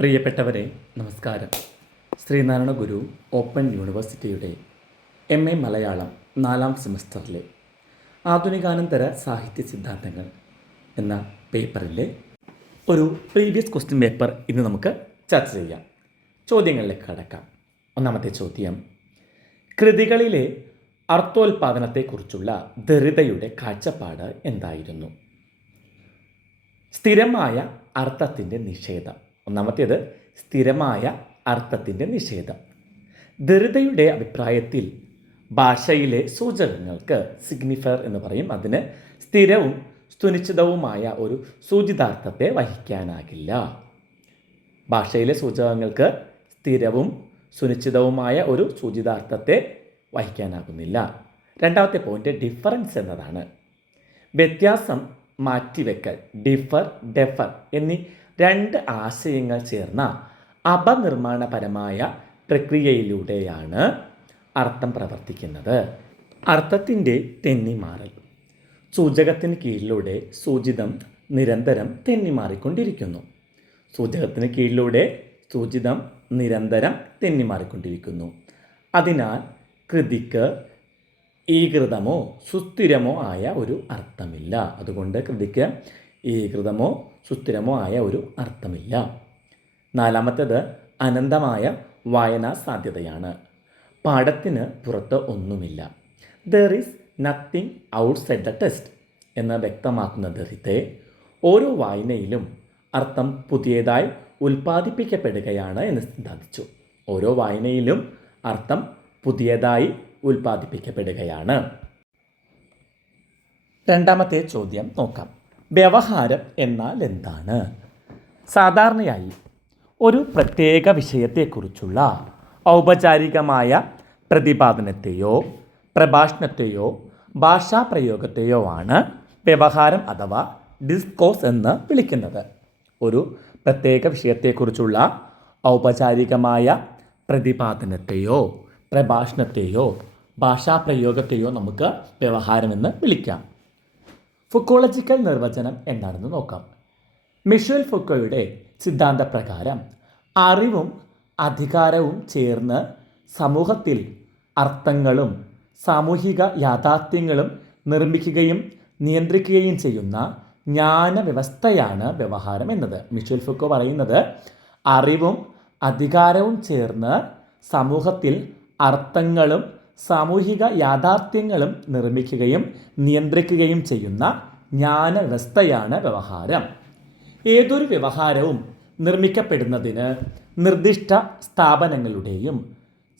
പ്രിയപ്പെട്ടവരെ നമസ്കാരം. ശ്രീനാരായണ ഗുരു ഓപ്പൺ യൂണിവേഴ്സിറ്റിയുടെ MA മലയാളം 4ാം സെമസ്റ്ററിലെ ആധുനികാനന്തര സാഹിത്യ സിദ്ധാന്തങ്ങൾ എന്ന പേപ്പറിലെ ഒരു പ്രീവിയസ് ക്വസ്റ്റ്യൻ പേപ്പർ ഇന്ന് നമുക്ക് ചർച്ച ചെയ്യാം. ചോദ്യങ്ങളിലേക്ക് കടക്കാം. ഒന്നാമത്തെ ചോദ്യം: കൃതികളിലെ അർത്ഥോൽപാദനത്തെക്കുറിച്ചുള്ള ദരിതയുടെ കാഴ്ചപ്പാട് എന്തായിരുന്നു? സ്ഥിരമായ അർത്ഥത്തിൻ്റെ നിഷേധം. ഒന്നാമത്തേത് സ്ഥിരമായ അർത്ഥത്തിൻ്റെ നിഷേധം. ദരിതയുടെ അഭിപ്രായത്തിൽ ഭാഷയിലെ സൂചകങ്ങൾക്ക് സിഗ്നിഫയർ എന്ന് പറയും. അതിന് സ്ഥിരവും സുനിശ്ചിതവുമായ ഒരു സൂചിതാർത്ഥത്തെ വഹിക്കാനാകില്ല. ഭാഷയിലെ സൂചകങ്ങൾക്ക് സ്ഥിരവും സുനിശ്ചിതവുമായ ഒരു സൂചിതാർത്ഥത്തെ വഹിക്കാനാകുന്നില്ല. രണ്ടാമത്തെ പോയിന്റ് ഡിഫറൻസ് എന്നതാണ്. വ്യത്യാസം, മാറ്റിവെക്കൽ, ഡിഫർ, ഡെഫർ എന്നീ രണ്ട് ആശയങ്ങൾ ചേർന്ന അപനിർമ്മാണപരമായ പ്രക്രിയയിലൂടെയാണ് അർത്ഥം പ്രവർത്തിക്കുന്നത്. അർത്ഥത്തിൻ്റെ തെന്നിമാറൽ. സൂചകത്തിന് കീഴിലൂടെ സൂചിതം നിരന്തരം തെന്നിമാറിക്കൊണ്ടിരിക്കുന്നു. സൂചകത്തിന് കീഴിലൂടെ സൂചിതം നിരന്തരം തെന്നിമാറിക്കൊണ്ടിരിക്കുന്നു. അതിനാൽ കൃതിക്ക് ഏകീകൃതമോ സുസ്ഥിരമോ ആയ ഒരു അർത്ഥമില്ല. അതുകൊണ്ട് കൃതിക്ക് ഏകീകൃതമോ സുസ്ഥിരമോ ആയ ഒരു അർത്ഥമില്ല. നാലാമത്തേത് അനന്തമായ വായനാ സാധ്യതയാണ്. പാഠത്തിന് പുറത്ത് ഒന്നുമില്ല. There is nothing outside the text എന്ന് വ്യക്തമാക്കുന്ന ദരിത്തെ ഓരോ വായനയിലും അർത്ഥം പുതിയതായി ഉൽപ്പാദിപ്പിക്കപ്പെടുകയാണ് എന്ന് സിദ്ധാന്തിച്ചു. ഓരോ വായനയിലും അർത്ഥം പുതിയതായി ഉൽപ്പാദിപ്പിക്കപ്പെടുകയാണ്. രണ്ടാമത്തെ ചോദ്യം നോക്കാം. വ്യവഹാരം എന്നാൽ എന്താണ്? സാധാരണയായി ഒരു പ്രത്യേക വിഷയത്തെക്കുറിച്ചുള്ള ഔപചാരികമായ പ്രതിപാദനത്തെയോ പ്രഭാഷണത്തെയോ ഭാഷാപ്രയോഗത്തെയോ ആണ് വ്യവഹാരം അഥവാ ഡിസ്കോഴ്സ് എന്ന് വിളിക്കുന്നത്. ഒരു പ്രത്യേക വിഷയത്തെക്കുറിച്ചുള്ള ഔപചാരികമായ പ്രതിപാദനത്തെയോ പ്രഭാഷണത്തെയോ ഭാഷാപ്രയോഗത്തെയോ നമുക്ക് വ്യവഹാരമെന്ന് വിളിക്കാം. ഫുക്കോളജിക്കൽ നിർവചനം എന്താണെന്ന് നോക്കാം. മിഷേൽ ഫുക്കോയുടെ സിദ്ധാന്തപ്രകാരം അറിവും അധികാരവും ചേർന്ന് സമൂഹത്തിൽ അർത്ഥങ്ങളും സാമൂഹിക യാഥാർത്ഥ്യങ്ങളും നിർമ്മിക്കുകയും നിയന്ത്രിക്കുകയും ചെയ്യുന്ന ജ്ഞാനവ്യവസ്ഥയാണ് വ്യവഹാരം എന്നത്. മിഷേൽ ഫുക്കോ പറയുന്നത് അറിവും അധികാരവും ചേർന്ന് സമൂഹത്തിൽ അർത്ഥങ്ങളും സാമൂഹിക യാഥാർത്ഥ്യങ്ങളും നിർമ്മിക്കുകയും നിയന്ത്രിക്കുകയും ചെയ്യുന്ന ജ്ഞാനവ്യവസ്ഥയാണ് വ്യവഹാരം. ഏതൊരു വ്യവഹാരവും നിർമ്മിക്കപ്പെടുന്നതിന് നിർദ്ദിഷ്ട സ്ഥാപനങ്ങളുടെയും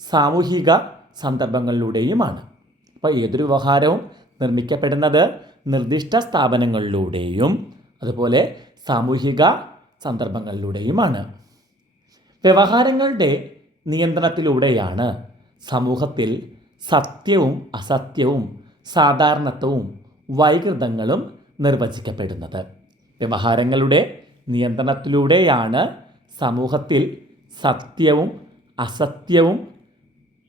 സാമൂഹിക സന്ദർഭങ്ങളിലൂടെയുമാണ്. അപ്പോൾ ഏതൊരു വ്യവഹാരവും നിർമ്മിക്കപ്പെടുന്നത് നിർദ്ദിഷ്ട സ്ഥാപനങ്ങളിലൂടെയും അതുപോലെ സാമൂഹിക സന്ദർഭങ്ങളിലൂടെയുമാണ്. വ്യവഹാരങ്ങളുടെ നിയന്ത്രണത്തിലൂടെയാണ് സമൂഹത്തിൽ സത്യവും അസത്യവും സാധാരണത്വവും വൈകൃതങ്ങളും നിർവചിക്കപ്പെടുന്നത്. വ്യവഹാരങ്ങളുടെ നിയന്ത്രണത്തിലൂടെയാണ് സമൂഹത്തിൽ സത്യവും അസത്യവും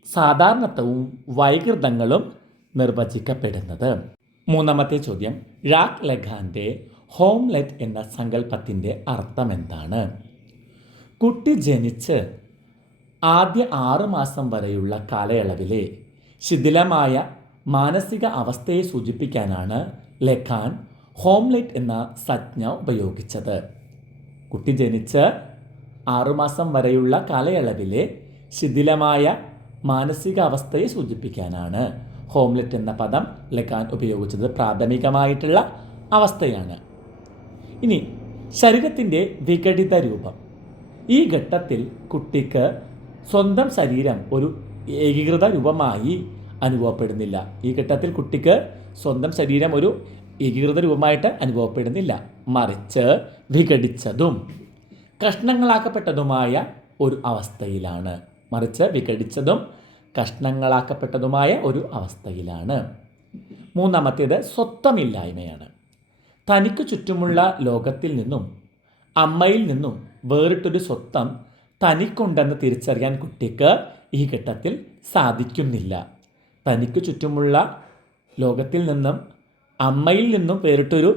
സാധാരണത്വവും വൈകൃതങ്ങളും നിർവചിക്കപ്പെടുന്നത്. മൂന്നാമത്തെ ചോദ്യം: ജാക്ക് ലെഗാൻ്റെ ഹോംലെറ്റ് എന്ന സങ്കല്പത്തിൻ്റെ അർത്ഥം എന്താണ്? കുട്ടി ജനിച്ച് ആദ്യ 6 മാസം വരെയുള്ള കാലയളവിലെ ശിഥിലമായ മാനസിക അവസ്ഥയെ സൂചിപ്പിക്കാനാണ് ലെഗാൻ ഹോംലെറ്റ് എന്ന സംജ്ഞ ഉപയോഗിച്ചത്. കുട്ടി ജനിച്ച് 6 മാസം വരെയുള്ള കാലയളവിലെ ശിഥിലമായ മാനസിക അവസ്ഥയെ സൂചിപ്പിക്കാനാണ് ഹോംലെറ്റ് എന്ന പദം ലെഗാൻ ഉപയോഗിച്ചത്. പ്രാഥമികമായിട്ടുള്ള അവസ്ഥയാണ്. ഇനി ശരീരത്തിൻ്റെ വിഘടിത രൂപം. ഈ ഘട്ടത്തിൽ കുട്ടിക്ക് സ്വന്തം ശരീരം ഒരു ഏകീകൃത രൂപമായി അനുഭവപ്പെടുന്നില്ല. ഈ ഘട്ടത്തിൽ കുട്ടിക്ക് സ്വന്തം ശരീരം ഒരു ഏകീകൃത രൂപമായിട്ട് അനുഭവപ്പെടുന്നില്ല. മറിച്ച് വിഘടിച്ചതും കഷ്ണങ്ങളാക്കപ്പെട്ടതുമായ ഒരു അവസ്ഥയിലാണ്. ഒരു അവസ്ഥയിലാണ്. മൂന്നാമത്തേത് സ്വത്വമില്ലായ്മയാണ്. തനിക്ക് ചുറ്റുമുള്ള ലോകത്തിൽ നിന്നും അമ്മയിൽ നിന്നും വേറിട്ടൊരു സ്വത്വം തനിക്കുണ്ടെന്ന് തിരിച്ചറിയാൻ കുട്ടിക്ക് ഈ ഘട്ടത്തിൽ സാധിക്കുന്നില്ല. തനിക്ക് ചുറ്റുമുള്ള ലോകത്തിൽ നിന്നും അമ്മയിൽ നിന്നും വേറിട്ടൊരു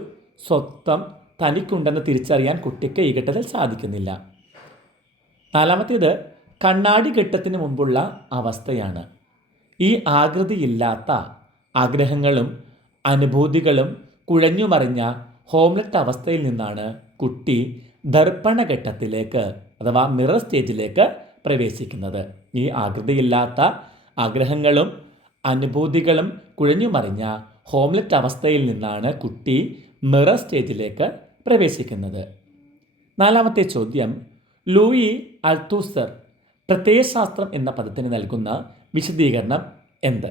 സ്വത്വം തനിക്കുണ്ടെന്ന് തിരിച്ചറിയാൻ കുട്ടിക്ക് ഈ ഘട്ടത്തിൽ സാധിക്കുന്നില്ല. നാലാമത്തേത് കണ്ണാടി ഘട്ടത്തിന് മുമ്പുള്ള അവസ്ഥയാണ്. ഈ ആകൃതിയില്ലാത്ത ആഗ്രഹങ്ങളും അനുഭൂതികളും കുഴഞ്ഞുമറിഞ്ഞ ഹോംലെറ്റ് അവസ്ഥയിൽ നിന്നാണ് കുട്ടി ദർപ്പണഘട്ടത്തിലേക്ക് അഥവാ മിറർ സ്റ്റേജിലേക്ക് പ്രവേശിക്കുന്നത്. ഈ ആകൃതിയില്ലാത്ത ആഗ്രഹങ്ങളും അനുഭൂതികളും കുഴഞ്ഞുമറിഞ്ഞ ഹോംലെറ്റ് അവസ്ഥയിൽ നിന്നാണ് കുട്ടി മിറർ സ്റ്റേജിലേക്ക് പ്രവേശിക്കുന്നത്. നാലാമത്തെ ചോദ്യം, ലൂയി അൽത്തൂസർ പ്രത്യയശാസ്ത്രം എന്ന പദത്തിന് നൽകുന്ന വിശദീകരണം എന്ത്?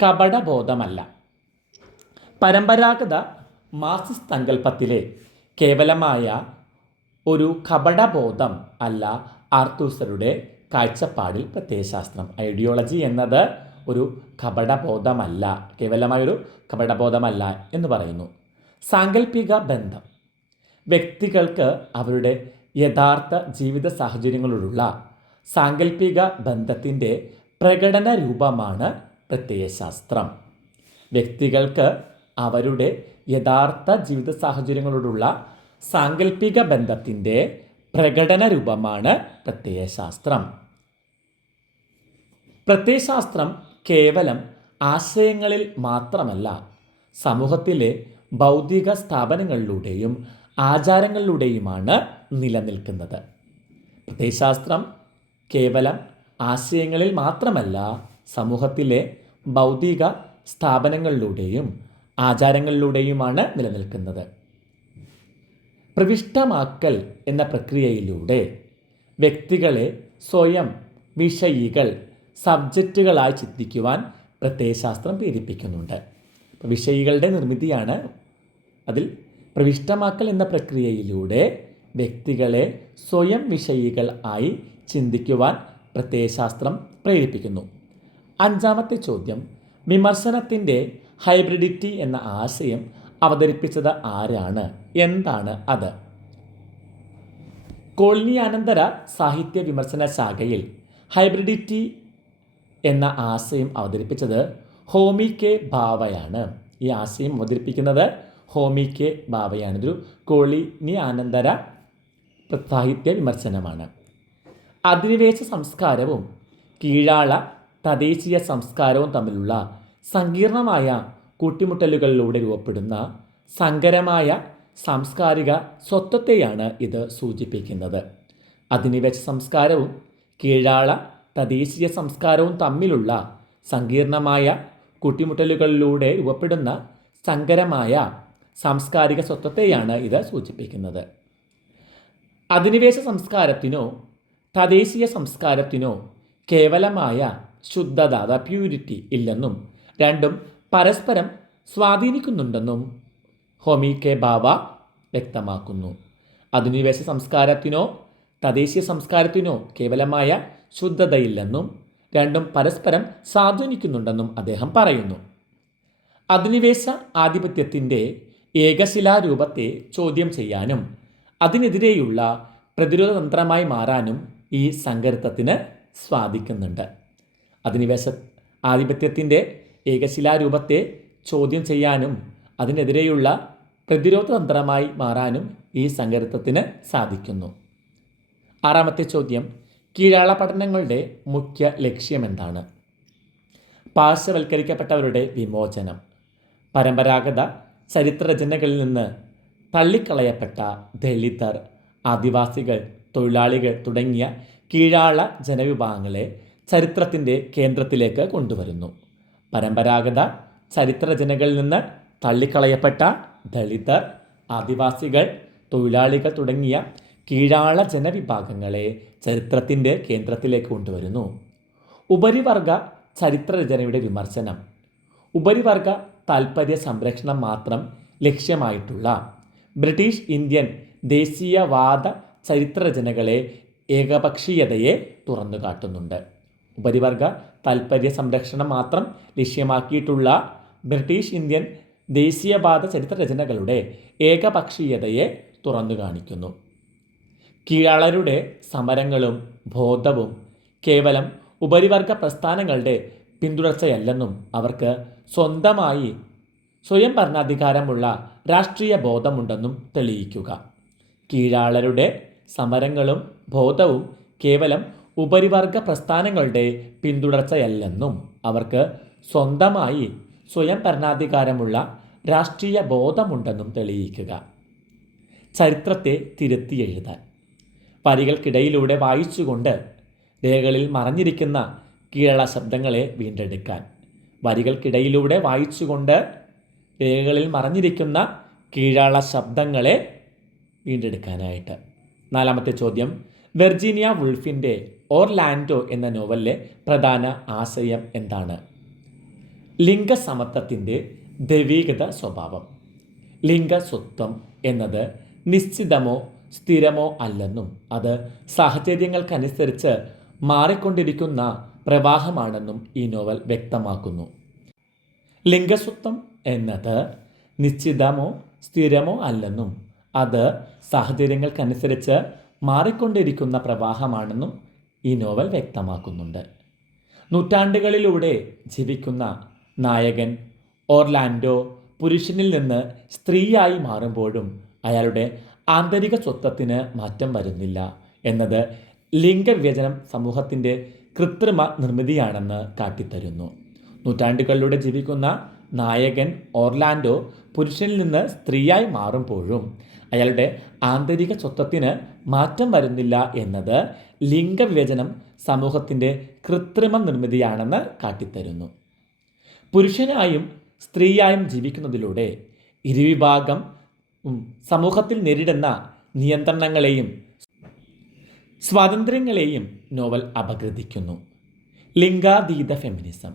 കപടബോധമല്ല. പരമ്പരാഗത മാർക്സിസ്റ്റ് സങ്കല്പത്തിലെ കേവലമായ ഒരു കപടബോധം അല്ല ആൽത്തൂസറുടെ കാഴ്ചപ്പാടിൽ പ്രത്യയശാസ്ത്രം. ഐഡിയോളജി എന്നത് ഒരു കപടബോധമല്ല, കേവലമായൊരു കപടബോധമല്ല എന്ന് പറയുന്നു. സാങ്കല്പിക ബന്ധം വ്യക്തികൾക്ക് അവരുടെ യഥാർത്ഥ ജീവിത സാഹചര്യങ്ങളോടുള്ള സാങ്കല്പിക ബന്ധത്തിൻ്റെ പ്രകടന രൂപമാണ് പ്രത്യയശാസ്ത്രം. വ്യക്തികൾക്ക് അവരുടെ യഥാർത്ഥ ജീവിത സാഹചര്യങ്ങളോടുള്ള സാങ്കല്പിക ബന്ധത്തിൻ്റെ പ്രകടന രൂപമാണ് പ്രത്യയശാസ്ത്രം. പ്രത്യയശാസ്ത്രം കേവലം ആശയങ്ങളിൽ മാത്രമല്ല, സമൂഹത്തിലെ ഭൗതിക സ്ഥാപനങ്ങളിലൂടെയും ആചാരങ്ങളിലൂടെയുമാണ് നിലനിൽക്കുന്നത്. പ്രത്യയശാസ്ത്രം കേവലം ആശയങ്ങളിൽ മാത്രമല്ല, സമൂഹത്തിലെ ഭൗതിക സ്ഥാപനങ്ങളിലൂടെയും ആചാരങ്ങളിലൂടെയുമാണ് നിലനിൽക്കുന്നത്. പ്രവിഷ്ടമാക്കൽ എന്ന പ്രക്രിയയിലൂടെ വ്യക്തികളെ സ്വയം വിഷയികൾ, സബ്ജക്റ്റുകളായി ചിന്തിക്കുവാൻ പ്രത്യയശാസ്ത്രം പ്രേരിപ്പിക്കുന്നുണ്ട്. വിഷയികളുടെ നിർമ്മിതിയാണ് അതിൽ. പ്രവിഷ്ടമാക്കൽ എന്ന പ്രക്രിയയിലൂടെ വ്യക്തികളെ സ്വയം വിഷയികൾ ആയി ചിന്തിക്കുവാൻ പ്രത്യയശാസ്ത്രം പ്രേരിപ്പിക്കുന്നു. അഞ്ചാമത്തെ ചോദ്യം, വിമർശനത്തിൻ്റെ ഹൈബ്രിഡിറ്റി എന്ന ആശയം അവതരിപ്പിച്ചത് ആരാണ്? എന്താണ് അത്? കോളനിയാനന്തര സാഹിത്യ വിമർശന ശാഖയിൽ ഹൈബ്രിഡിറ്റി എന്ന ആശയം അവതരിപ്പിച്ചത് ഹോമി കെ ഭാവയാണ്. ഈ ആശയം അവതരിപ്പിക്കുന്നത് ഹോമി കെ ഭാവയാണ്. ഇതൊരു കോളനിയാനന്തര സാഹിത്യ വിമർശനമാണ്. അധിനിവേശ സംസ്കാരവും കീഴാള തദ്ദേശീയ സംസ്കാരവും തമ്മിലുള്ള സങ്കീർണമായ കൂട്ടിമുട്ടലുകളിലൂടെ രൂപപ്പെടുന്ന സങ്കരമായ സാംസ്കാരിക സ്വത്വത്തെയാണ് ഇത് സൂചിപ്പിക്കുന്നത്. അധിനിവേശ സംസ്കാരവും കീഴാള തദ്ദേശീയ സംസ്കാരവും തമ്മിലുള്ള സങ്കീർണമായ കൂട്ടിമുട്ടലുകളിലൂടെ രൂപപ്പെടുന്ന സങ്കരമായ സാംസ്കാരിക സ്വത്വത്തെയാണ് ഇത് സൂചിപ്പിക്കുന്നത്. അധിനിവേശ സംസ്കാരത്തിനോ തദ്ദേശീയ സംസ്കാരത്തിനോ കേവലമായ ശുദ്ധത പ്യൂരിറ്റി ഇല്ലെന്നും രണ്ടും പരസ്പരം സ്വാധീനിക്കുന്നുണ്ടെന്നും ഹോമി കെ ഭാവ വ്യക്തമാക്കുന്നു. അധിനിവേശ സംസ്കാരത്തിനോ തദ്ദേശീയ സംസ്കാരത്തിനോ കേവലമായ ശുദ്ധതയില്ലെന്നും രണ്ടും പരസ്പരം സ്വാധീനിക്കുന്നുണ്ടെന്നും അദ്ദേഹം പറയുന്നു. അധിനിവേശ ആധിപത്യത്തിൻ്റെ ഏകശിലാരൂപത്തെ ചോദ്യം ചെയ്യാനും അതിനെതിരെയുള്ള പ്രതിരോധ തന്ത്രമായി മാറാനും ഈ സങ്കരത്വത്തിന് സാധിക്കുന്നുണ്ട്. അധിനിവേശ ആധിപത്യത്തിൻ്റെ ഏകശിലാരൂപത്തെ ചോദ്യം ചെയ്യാനും അതിനെതിരെയുള്ള പ്രതിരോധ തന്ത്രമായി മാറാനും ഈ സങ്കരത്വത്തിന് സാധിക്കുന്നു. ആറാമത്തെ ചോദ്യം, കീഴാള പഠനങ്ങളുടെ മുഖ്യ ലക്ഷ്യമെന്താണ്? പാർശ്വവൽക്കരിക്കപ്പെട്ടവരുടെ വിമോചനം. പരമ്പരാഗത ചരിത്രരചനകളിൽ നിന്ന് തള്ളിക്കളയപ്പെട്ട ദലിതർ, ആദിവാസികൾ, തൊഴിലാളികൾ തുടങ്ങിയ കീഴാള ജനവിഭാഗങ്ങളെ ചരിത്രത്തിൻ്റെ കേന്ദ്രത്തിലേക്ക് കൊണ്ടുവരുന്നു. പരമ്പരാഗത ചരിത്രരചനകളിൽ നിന്ന് തള്ളിക്കളയപ്പെട്ട ദലിതർ, ആദിവാസികൾ, തൊഴിലാളികൾ തുടങ്ങിയ കീഴാള ജനവിഭാഗങ്ങളെ ചരിത്രത്തിൻ്റെ കേന്ദ്രത്തിലേക്ക് കൊണ്ടുവരുന്നു. ഉപരിവർഗ ചരിത്രരചനയുടെ വിമർശനം. ഉപരിവർഗ താൽപ്പര്യ സംരക്ഷണം മാത്രം ലക്ഷ്യമായിട്ടുള്ള ബ്രിട്ടീഷ് ഇന്ത്യൻ ദേശീയവാദ ചരിത്രരചനകളെ ഏകപക്ഷീയതയെ തുറന്നുകാട്ടുന്നുണ്ട്. ഉപരിവർഗ താൽപ്പര്യ സംരക്ഷണം മാത്രം ലക്ഷ്യമാക്കിയിട്ടുള്ള ബ്രിട്ടീഷ് ഇന്ത്യൻ ദേശീയവാദ ചരിത്രരചനകളുടെ ഏകപക്ഷീയതയെ തുറന്നു കാണിക്കുന്നു. കീഴാളരുടെ സമരങ്ങളും ബോധവും കേവലം ഉപരിവർഗ പ്രസ്ഥാനങ്ങളുടെ പിന്തുടർച്ചയല്ലെന്നും അവർക്ക് സ്വന്തമായി സ്വയം ഭരണാധികാരമുള്ള രാഷ്ട്രീയ ബോധമുണ്ടെന്നും തെളിയിക്കുക. കീഴാളരുടെ സമരങ്ങളും ബോധവും കേവലം ഉപരിവർഗ പ്രസ്ഥാനങ്ങളുടെ പിന്തുടർച്ചയല്ലെന്നും അവർക്ക് സ്വന്തമായി സ്വയം ഭരണാധികാരമുള്ള രാഷ്ട്രീയ ബോധമുണ്ടെന്നും തെളിയിക്കുക. ചരിത്രത്തെ തിരുത്തി എഴുതാൻ. വരികൾക്കിടയിലൂടെ വായിച്ചുകൊണ്ട് രേഖകളിൽ മറഞ്ഞിരിക്കുന്ന കീഴള ശബ്ദങ്ങളെ വീണ്ടെടുക്കാൻ. വരികൾക്കിടയിലൂടെ വായിച്ചുകൊണ്ട് രേഖകളിൽ മറഞ്ഞിരിക്കുന്ന കീഴള ശബ്ദങ്ങളെ വീണ്ടെടുക്കാനായിട്ട്. നാലാമത്തെ ചോദ്യം, വെർജീനിയ വുൾഫിൻ്റെ ഓർലാൻഡോ എന്ന നോവലിലെ പ്രധാന ആശയം എന്താണ്? ലിംഗസമത്വത്തിൻ്റെ ദൈവീകത സ്വഭാവം. ലിംഗസ്വത്വം എന്നത് നിശ്ചിതമോ സ്ഥിരമോ അല്ലെന്നും അത് സാഹചര്യങ്ങൾക്കനുസരിച്ച് മാറിക്കൊണ്ടിരിക്കുന്ന പ്രവാഹമാണെന്നും ഈ നോവൽ വ്യക്തമാക്കുന്നു. ലിംഗസ്വത്വം എന്നത് നിശ്ചിതമോ സ്ഥിരമോ അല്ലെന്നും അത് സാഹചര്യങ്ങൾക്കനുസരിച്ച് മാറിക്കൊണ്ടിരിക്കുന്ന പ്രവാഹമാണെന്നും ഈ നോവൽ വ്യക്തമാക്കുന്നുണ്ട്. നൂറ്റാണ്ടുകളിലൂടെ ജീവിക്കുന്ന നായകൻ ഓർലാൻഡോ പുരുഷനിൽ നിന്ന് സ്ത്രീയായി മാറുമ്പോഴും അയാളുടെ ആന്തരിക സ്വത്വത്തിന് മാറ്റം വരുന്നില്ല എന്നത് ലിംഗവിവേചനം സമൂഹത്തിൻ്റെ കൃത്രിമ നിർമ്മിതിയാണെന്ന് കാട്ടിത്തരുന്നു. നൂറ്റാണ്ടുകളിലൂടെ ജീവിക്കുന്ന നായകൻ ഓർലാൻഡോ പുരുഷനിൽ നിന്ന് സ്ത്രീയായി മാറുമ്പോഴും അയാളുടെ ആന്തരിക സ്വത്വത്തിന് മാറ്റം വരുന്നില്ല എന്നത് ലിംഗവിവേചനം സമൂഹത്തിൻ്റെ കൃത്രിമ നിർമ്മിതിയാണെന്ന് കാട്ടിത്തരുന്നു. പുരുഷനായും സ്ത്രീയായും ജീവിക്കുന്നതിലൂടെ ഇരുവിഭാഗം സമൂഹത്തിൽ നേരിടുന്ന നിയന്ത്രണങ്ങളെയും സ്വാതന്ത്ര്യങ്ങളെയും നോവൽ അപഗ്രഥിക്കുന്നു. ലിംഗാതീത ഫെമിനിസം.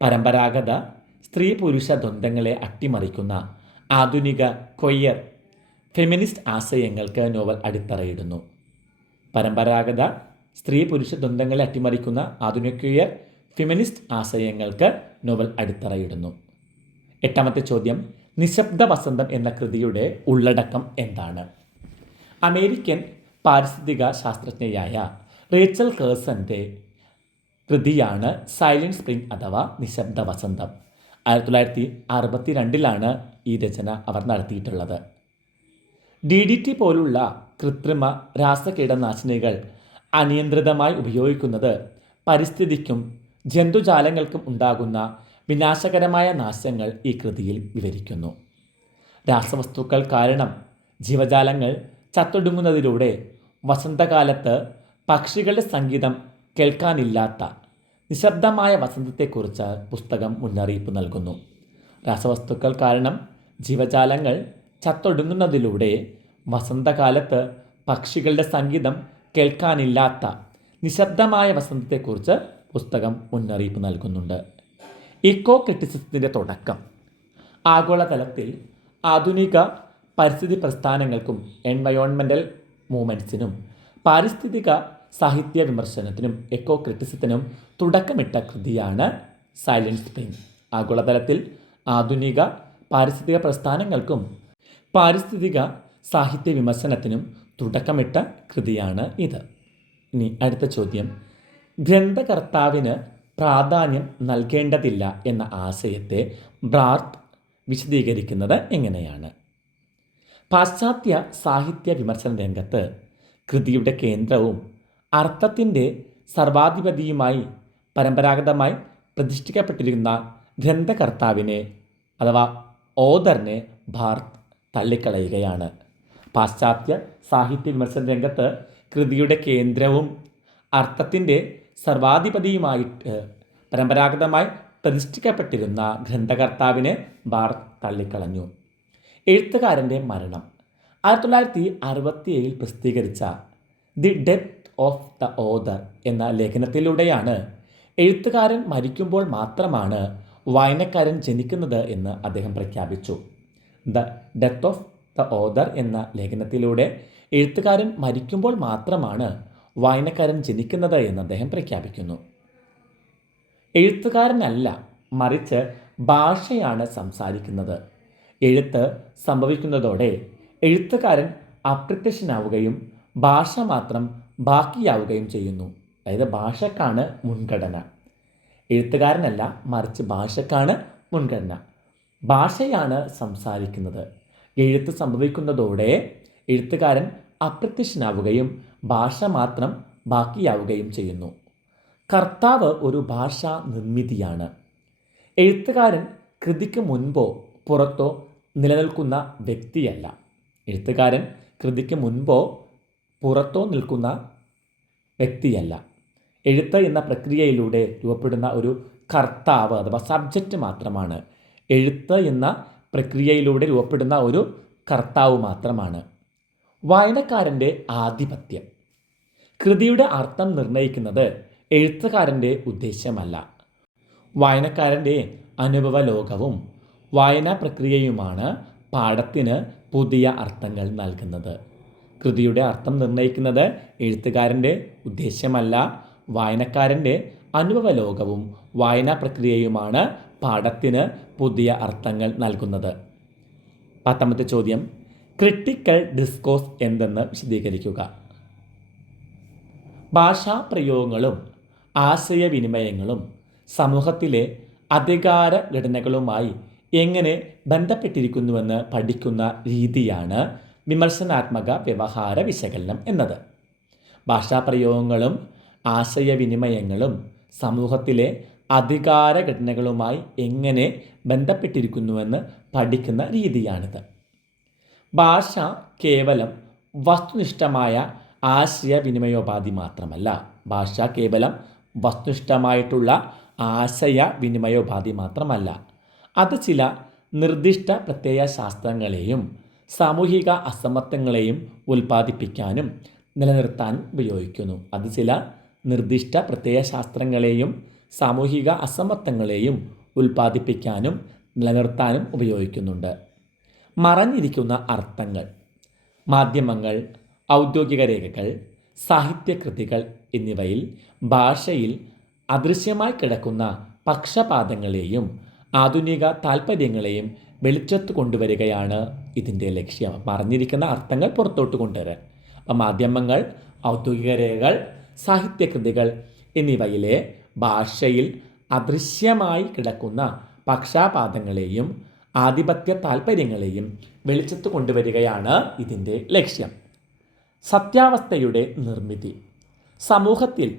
പരമ്പരാഗത സ്ത്രീ പുരുഷ ദ്വന്ദ്ങ്ങളെ അട്ടിമറിക്കുന്ന ആധുനിക ക്വയർ ഫെമിനിസ്റ്റ് ആശയങ്ങൾക്ക് നോവൽ അടിത്തറയിടുന്നു. പരമ്പരാഗത സ്ത്രീ പുരുഷ ദ്വന്ദ്ങ്ങളെ അട്ടിമറിക്കുന്ന ആധുനിക ക്വയർ ഫെമിനിസ്റ്റ് ആശയങ്ങൾക്ക് നോവൽ അടിത്തറയിടുന്നു. എട്ടാമത്തെ ചോദ്യം, നിശബ്ദ വസന്തം എന്ന കൃതിയുടെ ഉള്ളടക്കം എന്താണ്? അമേരിക്കൻ പാരിസ്ഥിതിക ശാസ്ത്രജ്ഞയായ റേച്ചൽ കേഴ്സൻ്റെ കൃതിയാണ് സൈലന്റ് സ്പ്രിംഗ് അഥവാ നിശബ്ദ വസന്തം. 1962 ഈ രചന അവർ നടത്തിയിട്ടുള്ളത്. DDT പോലുള്ള കൃത്രിമ രാസകീടനാശിനികൾ അനിയന്ത്രിതമായി ഉപയോഗിക്കുന്നത് പരിസ്ഥിതിക്കും ജന്തുജാലങ്ങൾക്കും ഉണ്ടാകുന്ന വിനാശകരമായ നാശങ്ങൾ ഈ കൃതിയിൽ വിവരിക്കുന്നു. രാസവസ്തുക്കൾ കാരണം ജീവജാലങ്ങൾ ചത്തൊടുങ്ങുന്നതിലൂടെ വസന്തകാലത്ത് പക്ഷികളുടെ സംഗീതം കേൾക്കാനില്ലാത്ത നിശബ്ദമായ വസന്തത്തെക്കുറിച്ച് പുസ്തകം മുന്നറിയിപ്പ് നൽകുന്നു. രാസവസ്തുക്കൾ കാരണം ജീവജാലങ്ങൾ ചത്തൊടുങ്ങുന്നതിലൂടെ വസന്തകാലത്ത് പക്ഷികളുടെ സംഗീതം കേൾക്കാനില്ലാത്ത നിശബ്ദമായ വസന്തത്തെക്കുറിച്ച് പുസ്തകം മുന്നറിയിപ്പ് നൽകുന്നുണ്ട്. ഇക്കോ ക്രിറ്റിസിസത്തിൻ്റെ തുടക്കം. ആഗോളതലത്തിൽ ആധുനിക പരിസ്ഥിതി പ്രസ്ഥാനങ്ങൾക്കും എൻവയോൺമെൻ്റൽ മൂവ്മെൻറ്റ്സിനും പാരിസ്ഥിതിക സാഹിത്യ വിമർശനത്തിനും എക്കോ ക്രിറ്റിസിസത്തിനും തുടക്കമിട്ട കൃതിയാണ് സൈലന്റ് സ്പ്രിംഗ്. ആഗോളതലത്തിൽ ആധുനിക പാരിസ്ഥിതിക പ്രസ്ഥാനങ്ങൾക്കും പാരിസ്ഥിതിക സാഹിത്യ വിമർശനത്തിനും തുടക്കമിട്ട കൃതിയാണ് ഇത്. ഇനി അടുത്ത ചോദ്യം, ഗ്രന്ഥകർത്താവിന് പ്രാധാന്യം നൽകേണ്ടതില്ല എന്ന ആശയത്തെ ബ്രാർത്ത് വിശദീകരിക്കുന്നത് എങ്ങനെയാണ്? പാശ്ചാത്യ സാഹിത്യ വിമർശന രംഗത്ത് കൃതിയുടെ കേന്ദ്രവും അർത്ഥത്തിൻ്റെ സർവാധിപതിയുമായി പരമ്പരാഗതമായി പ്രതിഷ്ഠിക്കപ്പെട്ടിരിക്കുന്ന ഗ്രന്ഥകർത്താവിനെ അഥവാ ഓദറിനെ ബാർത്ത് തള്ളിക്കളയുകയാണ്. പാശ്ചാത്യ സാഹിത്യ വിമർശന രംഗത്ത് കൃതിയുടെ കേന്ദ്രവും അർത്ഥത്തിൻ്റെ സർവാധിപതിയുമായിട്ട് പരമ്പരാഗതമായി പ്രതിഷ്ഠിക്കപ്പെട്ടിരുന്ന ഗ്രന്ഥകർത്താവിനെ ബാർത്ത് തള്ളിക്കളഞ്ഞു. എഴുത്തുകാരൻ്റെ മരണം. 1967 പ്രസിദ്ധീകരിച്ച the death of the author എന്ന ലേഖനത്തിലൂടെയാണ് എഴുത്തുകാരൻ മരിക്കുമ്പോൾ മാത്രമാണ് വായനക്കാരൻ ജനിക്കുന്നത് എന്ന് അദ്ദേഹം പ്രഖ്യാപിച്ചു. The death of the author എന്ന ലേഖനത്തിലൂടെ എഴുത്തുകാരൻ മരിക്കുമ്പോൾ മാത്രമാണ് വായനക്കാരൻ ജനിക്കുന്നത് എന്ന് അദ്ദേഹം പ്രഖ്യാപിക്കുന്നു. എഴുത്തുകാരനല്ല, മറിച്ച് ഭാഷയാണ് സംസാരിക്കുന്നത്. എഴുത്ത് സംഭവിക്കുന്നതോടെ എഴുത്തുകാരൻ അപ്രത്യക്ഷനാവുകയും ഭാഷ മാത്രം ബാക്കിയാവുകയും ചെയ്യുന്നു. അതായത് ഭാഷക്കാണ് മുൻഗണന. എഴുത്തുകാരനല്ല, മറിച്ച് ഭാഷക്കാണ് മുൻഗണന. ഭാഷയാണ് സംസാരിക്കുന്നത്. എഴുത്ത് സംഭവിക്കുന്നതോടെ എഴുത്തുകാരൻ അപ്രത്യക്ഷനാവുകയും ഭാഷ മാത്രം ബാക്കിയാവുകയും ചെയ്യുന്നു. കർത്താവ് ഒരു ഭാഷാ നിർമ്മിതിയാണ്. എഴുത്തുകാരൻ കൃതിക്ക് മുൻപോ പുറത്തോ നിലനിൽക്കുന്ന വ്യക്തിയല്ല. എഴുത്തുകാരൻ കൃതിക്ക് മുൻപോ പുറത്തോ നിൽക്കുന്ന വ്യക്തിയല്ല. എഴുത്ത് എന്ന പ്രക്രിയയിലൂടെ രൂപപ്പെടുന്ന ഒരു കർത്താവ് അഥവാ സബ്ജക്റ്റ് മാത്രമാണ്. എഴുത്ത് എന്ന പ്രക്രിയയിലൂടെ രൂപപ്പെടുന്ന ഒരു കർത്താവ് മാത്രമാണ്. വായനക്കാരൻ്റെ ആധിപത്യം. കൃതിയുടെ അർത്ഥം നിർണ്ണയിക്കുന്നത് എഴുത്തുകാരൻ്റെ ഉദ്ദേശ്യമല്ല. വായനക്കാരൻ്റെ അനുഭവ ലോകവും വായനാ പ്രക്രിയയുമാണ് പാഠത്തിന് പുതിയ അർത്ഥങ്ങൾ നൽകുന്നത്. കൃതിയുടെ അർത്ഥം നിർണ്ണയിക്കുന്നത് എഴുത്തുകാരൻ്റെ ഉദ്ദേശ്യമല്ല, വായനക്കാരൻ്റെ അനുഭവ ലോകവും വായനാ പ്രക്രിയയുമാണ് പാഠത്തിന് പുതിയ അർത്ഥങ്ങൾ നൽകുന്നത്. 10ാമത്തെ ചോദ്യം, ക്രിട്ടിക്കൽ ഡിസ്കോഴ്സ് എന്തെന്ന് വിശദീകരിക്കുക. ഭാഷാപ്രയോഗങ്ങളും ആശയവിനിമയങ്ങളും സമൂഹത്തിലെ അധികാര ഘടനകളുമായി എങ്ങനെ ബന്ധപ്പെട്ടിരിക്കുന്നുവെന്ന് പഠിക്കുന്ന രീതിയാണ് വിമർശനാത്മക വ്യവഹാര വിശകലനം എന്നത്. ഭാഷാപ്രയോഗങ്ങളും ആശയവിനിമയങ്ങളും സമൂഹത്തിലെ അധികാര ഘടനകളുമായി എങ്ങനെ ബന്ധപ്പെട്ടിരിക്കുന്നുവെന്ന് പഠിക്കുന്ന രീതിയാണിത്. ഭാഷ കേവലം വസ്തുനിഷ്ഠമായ ആശയവിനിമയോപാധി മാത്രമല്ല. ഭാഷ കേവലം വസ്തുനിഷ്ഠമായിട്ടുള്ള ആശയവിനിമയോപാധി മാത്രമല്ല. അത് ചില നിർദ്ദിഷ്ട പ്രത്യയശാസ്ത്രങ്ങളെയും സാമൂഹിക അസമത്വങ്ങളെയും ഉൽപ്പാദിപ്പിക്കാനും നിലനിർത്താനും ഉപയോഗിക്കുന്നു. അത് ചില നിർദ്ദിഷ്ട പ്രത്യയശാസ്ത്രങ്ങളെയും സാമൂഹിക അസമത്വങ്ങളെയും ഉൽപ്പാദിപ്പിക്കാനും നിലനിർത്താനും ഉപയോഗിക്കുന്നുണ്ട്. മറഞ്ഞിരിക്കുന്ന അർത്ഥങ്ങൾ. മാധ്യമങ്ങൾ, ഔദ്യോഗിക രേഖകൾ, സാഹിത്യകൃതികൾ എന്നിവയിൽ ഭാഷയിൽ അദൃശ്യമായി കിടക്കുന്ന പക്ഷപാതങ്ങളെയും ആധുനിക താൽപ്പര്യങ്ങളെയും വെളിച്ചത്ത് കൊണ്ടുവരികയാണ് ഇതിൻ്റെ ലക്ഷ്യം. മറഞ്ഞിരിക്കുന്ന അർത്ഥങ്ങൾ പുറത്തോട്ട് കൊണ്ടുവരാൻ. അപ്പം മാധ്യമങ്ങൾ, ഔദ്യോഗിക രേഖകൾ, സാഹിത്യകൃതികൾ എന്നിവയിലെ ഭാഷയിൽ അദൃശ്യമായി കിടക്കുന്ന പക്ഷപാതങ്ങളെയും ആധിപത്യ താൽപ്പര്യങ്ങളെയും വെളിച്ചത്ത് കൊണ്ടുവരികയാണ് ഇതിൻ്റെ ലക്ഷ്യം. സത്യാവസ്ഥയുടെ നിർമ്മിതി. സമൂഹത്തിൽ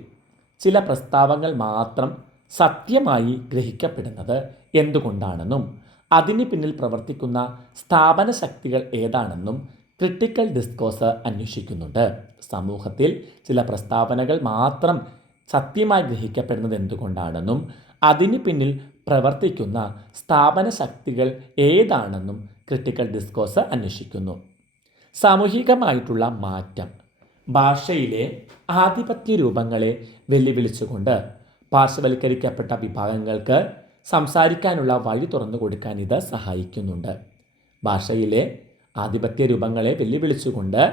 ചില പ്രസ്താവങ്ങൾ മാത്രം സത്യമായി ഗ്രഹിക്കപ്പെടുന്നത് എന്തുകൊണ്ടാണെന്നും അതിന് പിന്നിൽ പ്രവർത്തിക്കുന്ന സ്ഥാപന ശക്തികൾ ഏതാണെന്നും ക്രിട്ടിക്കൽ ഡിസ്കോഴ്സ് അന്വേഷിക്കുന്നുണ്ട്. സമൂഹത്തിൽ ചില പ്രസ്താവനകൾ മാത്രം സത്യമായി ഗ്രഹിക്കപ്പെടുന്നത് എന്തുകൊണ്ടാണെന്നും അതിന് പിന്നിൽ പ്രവർത്തിക്കുന്ന സ്ഥാപന ശക്തികൾ ഏതാണെന്നും ക്രിട്ടിക്കൽ ഡിസ്കോഴ്സ് അന്വേഷിക്കുന്നു. സാമൂഹികമായിട്ടുള്ള മാറ്റം. ഭാഷയിലെ ആധിപത്യ രൂപങ്ങളെ വെല്ലുവിളിച്ചുകൊണ്ട് പാർശ്വവൽക്കരിക്കപ്പെട്ട വിഭാഗങ്ങൾക്ക് സംസാരിക്കാനുള്ള വഴി തുറന്നു കൊടുക്കാൻ ഇത് സഹായിക്കുന്നുണ്ട്. ഭാഷയിലെ ആധിപത്യ രൂപങ്ങളെ വെല്ലുവിളിച്ചുകൊണ്ട്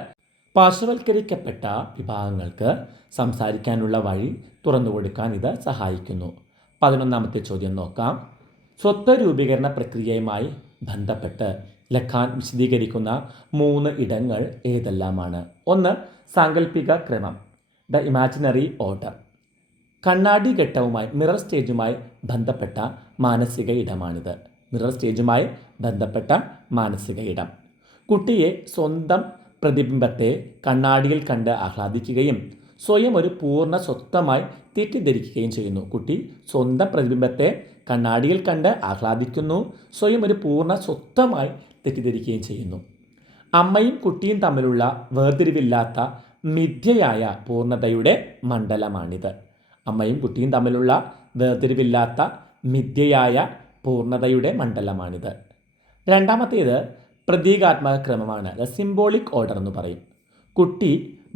പാർശ്വവൽക്കരിക്കപ്പെട്ട വിഭാഗങ്ങൾക്ക് സംസാരിക്കാനുള്ള വഴി തുറന്നു കൊടുക്കാൻ ഇത് സഹായിക്കുന്നു. 11ാമത്തെ ചോദ്യം നോക്കാം. സ്വത്ത് രൂപീകരണ പ്രക്രിയയുമായി ബന്ധപ്പെട്ട് ലഖാൻ വിശദീകരിക്കുന്ന 3 ഇടങ്ങൾ ഏതെല്ലാമാണ്? 1. സാങ്കല്പിക ക്രമം, ദ ഇമാജിനറി ഓർഡർ. കണ്ണാടി ഘട്ടവുമായി മിറർ സ്റ്റേജുമായി ബന്ധപ്പെട്ട മാനസിക ഇടമാണിത്. മിറർ സ്റ്റേജുമായി ബന്ധപ്പെട്ട മാനസിക ഇടം. കുട്ടിയെ സ്വന്തം പ്രതിബിംബത്തെ കണ്ണാടിയിൽ കണ്ട് ആഹ്ലാദിക്കുകയും സ്വയം ഒരു പൂർണ്ണ സ്വത്വമായി തെറ്റിദ്ധരിക്കുകയും ചെയ്യുന്നു. കുട്ടി സ്വന്തം പ്രതിബിംബത്തെ കണ്ണാടിയിൽ കണ്ട് ആഹ്ലാദിക്കുന്നു, സ്വയം ഒരു പൂർണ്ണ സ്വത്വമായി തെറ്റിദ്ധരിക്കുകയും ചെയ്യുന്നു. അമ്മയും കുട്ടിയും തമ്മിലുള്ള വേർതിരിവില്ലാത്ത മിഥ്യയായ പൂർണ്ണതയുടെ മണ്ഡലമാണിത്. അമ്മയും കുട്ടിയും തമ്മിലുള്ള വേർതിരിവില്ലാത്ത മിഥ്യയായ പൂർണ്ണതയുടെ മണ്ഡലമാണിത്. രണ്ടാമത്തേത് പ്രതീകാത്മക ക്രമമാണ്. സിംബോളിക് ഓർഡർ എന്ന് പറയും. കുട്ടി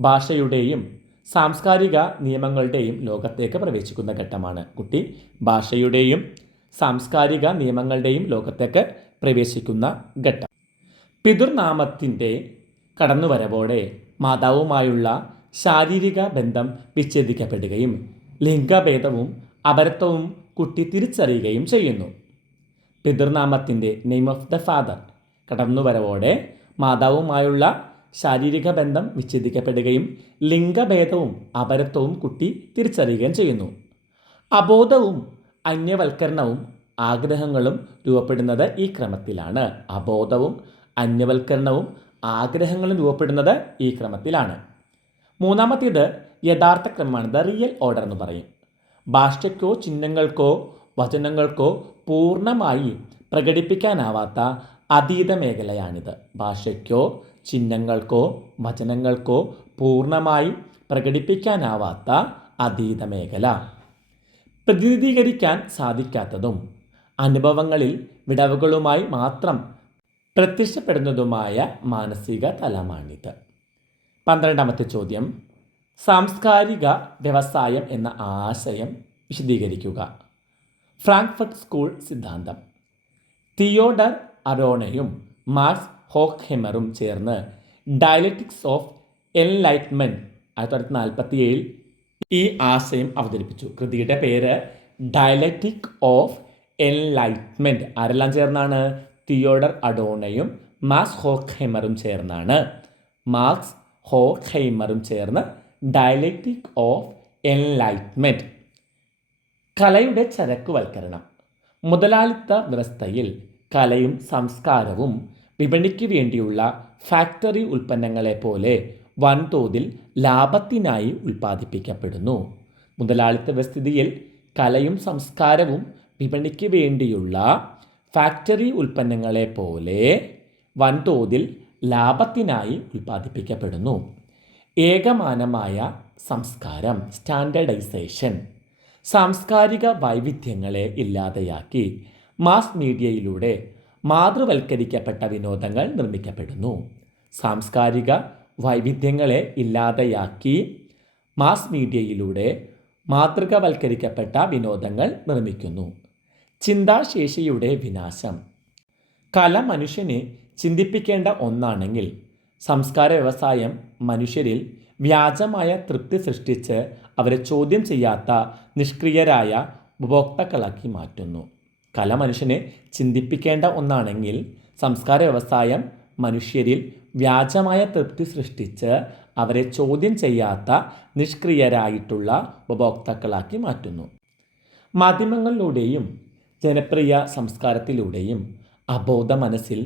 ഭാഷയുടെയും സാംസ്കാരിക നിയമങ്ങളുടെയും ലോകത്തേക്ക് പ്രവേശിക്കുന്ന ഘട്ടമാണ്. കുട്ടി ഭാഷയുടെയും സാംസ്കാരിക നിയമങ്ങളുടെയും ലോകത്തേക്ക് പ്രവേശിക്കുന്ന ഘട്ടം. പിതൃനാമത്തിൻ്റെ കടന്നുവരവോടെ മാതാവുമായുള്ള ശാരീരിക ബന്ധം വിച്ഛേദിക്കപ്പെടുകയും ലിംഗഭേദവും അപരത്വവും കുട്ടി തിരിച്ചറിയുകയും ചെയ്യുന്നു. പിതൃനാമത്തിൻ്റെ നെയിം ഓഫ് ദ ഫാദർ കടന്നുവരവോടെ മാതാവുമായുള്ള ശാരീരിക ബന്ധം വിച്ഛേദിക്കപ്പെടുകയും ലിംഗഭേദവും അപരത്വവും കുട്ടി തിരിച്ചറിയുകയും ചെയ്യുന്നു. അബോധവും അന്യവൽക്കരണവും ആഗ്രഹങ്ങളും രൂപപ്പെടുന്നത് ഈ ക്രമത്തിലാണ്. അബോധവും അന്യവൽക്കരണവും ആഗ്രഹങ്ങളും രൂപപ്പെടുന്നത് ഈ ക്രമത്തിലാണ്. മൂന്നാമത്തേത് യഥാർത്ഥ ക്രമമാണ്, ദ റിയൽ ഓർഡർ എന്ന് പറയും. ഭാഷയ്ക്കോ ചിഹ്നങ്ങൾക്കോ വചനങ്ങൾക്കോ പൂർണ്ണമായി പ്രകടിപ്പിക്കാനാവാത്ത അതീത മേഖലയാണിത്. ഭാഷയ്ക്കോ ചിഹ്നങ്ങൾക്കോ വചനങ്ങൾക്കോ പൂർണ്ണമായി പ്രകടിപ്പിക്കാനാവാത്ത അതീത മേഖല. പ്രതിനിധീകരിക്കാൻ സാധിക്കാത്തതും അനുഭവങ്ങളിൽ വിടവുകളുമായി മാത്രം പ്രത്യക്ഷപ്പെടുന്നതുമായ മാനസിക തലമാണിത്. 12ാമത്തെ ചോദ്യം, സാംസ്കാരിക വ്യവസായം എന്ന ആശയം വിശദീകരിക്കുക. ഫ്രാങ്ക്ഫർട്ട് സ്കൂൾ സിദ്ധാന്തം. തിയോഡർ അഡോർണോയും മാക്സ് ഹോക്ക്ഹെമറും ചേർന്ന് ഡയലക്റ്റിക്സ് ഓഫ് എൻലൈറ്റ്മെൻറ്റ് 1947 ഈ ആശയം അവതരിപ്പിച്ചു. കൃതിയുടെ പേര് ഡയലക്റ്റിക് ഓഫ് എൻലൈറ്റ്മെൻറ്റ്. ആരെല്ലാം ചേർന്നാണ്? തിയോഡർ അഡോർണോയും മാക്സ് ഹോക്ക്ഹെമറും ചേർന്നാണ്. മാക്സ് ഹോക്ക്ഹെമറും ചേർന്ന് ഡയലക്റ്റിക് ഓഫ് എൻലൈറ്റ്മെൻറ്റ്. കലയുടെ ചരക്കുവൽക്കരണം. മുതലാളിത്ത വ്യവസ്ഥയിൽ കലയും സംസ്കാരവും വിപണിക്ക് വേണ്ടിയുള്ള ഫാക്ടറി ഉൽപ്പന്നങ്ങളെ പോലെ വൻതോതിൽ ലാഭത്തിനായി ഉൽപ്പാദിപ്പിക്കപ്പെടുന്നു. മുതലാളിത്ത വ്യവസ്ഥിതിയിൽ കലയും സംസ്കാരവും വിപണിക്ക് വേണ്ടിയുള്ള ഫാക്ടറി ഉൽപ്പന്നങ്ങളെ പോലെ വൻതോതിൽ ലാഭത്തിനായി ഉൽപ്പാദിപ്പിക്കപ്പെടുന്നു. ഏകമാനമായ സംസ്കാരം, സ്റ്റാൻഡേർഡൈസേഷൻ, സാംസ്കാരിക വൈവിധ്യങ്ങളെ ഇല്ലാതെയാക്കി മാസ് മീഡിയയിലൂടെ മാതൃവൽക്കരിക്കപ്പെട്ട വിനോദങ്ങൾ നിർമ്മിക്കപ്പെടുന്നു. സാംസ്കാരിക വൈവിധ്യങ്ങളെ ഇല്ലാതെയാക്കി മാസ് മീഡിയയിലൂടെ മാതൃകവൽക്കരിക്കപ്പെട്ട വിനോദങ്ങൾ നിർമ്മിക്കുന്നു. ചിന്താശേഷിയുടെ വിനാശം. കല മനുഷ്യനെ ചിന്തിപ്പിക്കേണ്ട ഒന്നാണെങ്കിൽ സംസ്കാര വ്യവസായം മനുഷ്യരിൽ വ്യാജമായ തൃപ്തി സൃഷ്ടിച്ച് അവരെ ചോദ്യം ചെയ്യാത്ത നിഷ്ക്രിയരായ ഉപഭോക്താക്കളാക്കി മാറ്റുന്നു. കല മനുഷ്യനെ ചിന്തിപ്പിക്കേണ്ട ഒന്നാണെങ്കിൽ സംസ്കാര വ്യവസായം മനുഷ്യരിൽ വ്യാജമായ തൃപ്തി സൃഷ്ടിച്ച് അവരെ ചോദ്യം ചെയ്യാത്ത നിഷ്ക്രിയരായിട്ടുള്ള ഉപഭോക്താക്കളാക്കി മാറ്റുന്നു. മാധ്യമങ്ങളിലൂടെയും ജനപ്രിയ സംസ്കാരത്തിലൂടെയും അബോധ മനസ്സിൽ